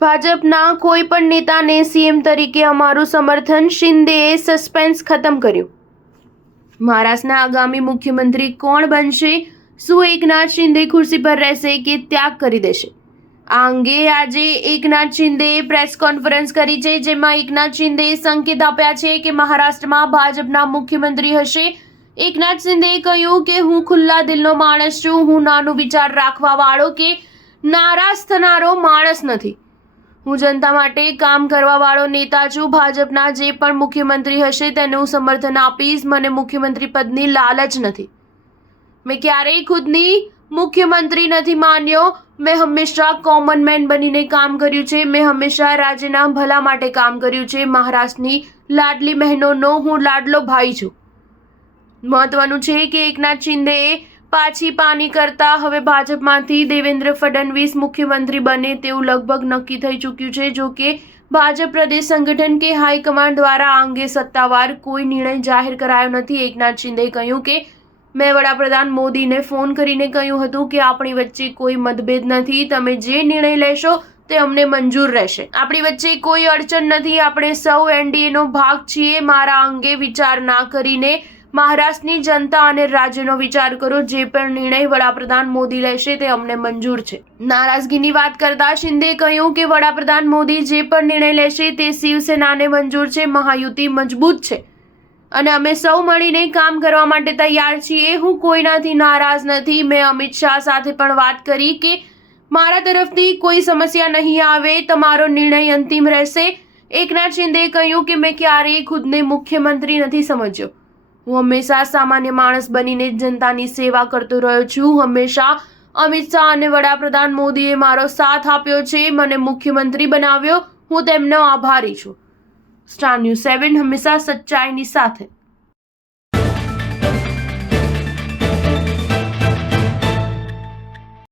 ભાજપના કોઈ પણ નેતાને સીએમ તરીકે અમારું સમર્થન, શિંદેએ સસ્પેન્સ ખતમ કર્યું. મહારાષ્ટ્રના આગામી મુખ્યમંત્રી કોણ બનશે? શું એકનાથ શિંદે ખુરશી પર રહેશે કે ત્યાગ કરી દેશે? આ અંગે આજે એકનાથ શિંદેએ પ્રેસ કોન્ફરન્સ કરી છે, જેમાં એકનાથ શિંદેએ સંકેત આપ્યા છે કે મહારાષ્ટ્રમાં ભાજપના મુખ્યમંત્રી હશે. એકનાથ શિંદેએ કહ્યું કે હું ખુલ્લા દિલનો માણસ છું. હું નાનું વિચાર રાખવા વાળો કે નારાજ થનારો માણસ નથી. હું જનતા માટે કામ કરવા વાળો નેતા છું. ભાજપના જે પણ મુખ્યમંત્રી હશે તેને હું સમર્થન આપીશ. મને મુખ્યમંત્રી પદની લાલચ નથી. મેં ક્યારેય ખુદની મુખ્યમંત્રી નથી માન્યો. મેં હંમેશા કોમન મેન બનીને કામ કર્યું છે. મેં હંમેશા રાજ્યના ભલા માટે કામ કર્યું છે. મહારાષ્ટ્રની લાડલી બહેનોનો હું લાડલો ભાઈ છું. મહત્વનું છે કે એકનાથ શિંદેએ પાછી પાની કરતા હવે ભાજપમાંથી દેવેન્દ્ર ફડણવીસ મુખ્યમંત્રી બને તેવું લગભગ નક્કી થઈ ચૂક્યું છે. જો કે ભાજપ પ્રદેશ સંગઠન કે હાઈકમાન્ડ દ્વારા આ અંગે સત્તાવાર કોઈ નિર્ણય જાહેર કરાયો નથી. એકનાથ શિંદેએ કહ્યું કે મેં વડાપ્રધાન મોદીને ફોન કરીને કહ્યું હતું કે આપણી વચ્ચે કોઈ મતભેદ નથી. તમે જે નિર્ણય લેશો તે અમને મંજૂર રહેશે. આપણી વચ્ચે કોઈ અડચણ નથી. આપણે સૌ એનડીએનો ભાગ છીએ. મારા અંગે વિચાર ના કરીને મહારાષ્ટ્રની જનતા અને રાજ્યનો વિચાર કરો. જે પણ નિર્ણય વડાપ્રધાન મોદી લેશે તે અમને મંજૂર છે. નારાજગીની વાત કરતા શિંદેએ કહ્યું કે વડાપ્રધાન મોદી જે પણ નિર્ણય લેશે તે શિવસેનાને મંજૂર છે. મહાયુતિ મજબૂત છે અને અમે સૌ મળીને કામ કરવા માટે તૈયાર છીએ. હું કોઈનાથી નારાજ નથી. મેં અમિત શાહ સાથે પણ વાત કરી કે મારા તરફથી કોઈ સમસ્યા નહીં આવે. તમારો નિર્ણય અંતિમ રહેશે. એકનાથ શિંદેએ કહ્યું કે મેં ક્યારેય ખુદને મુખ્યમંત્રી નથી સમજ્યો. હું હંમેશા સામાન્ય માણસ બનીને જનતાની સેવા કરતો રહ્યો છું. હંમેશા અમિત શાહ અને વડાપ્રધાન મોદીએ મારો સાથ આપ્યો છે. મને મુખ્યમંત્રી બનાવ્યો. હું તેમનો આભારી છું. સ્ટાર ન્યૂઝ 7 હંમેશા સચ્ચાઈની સાથે.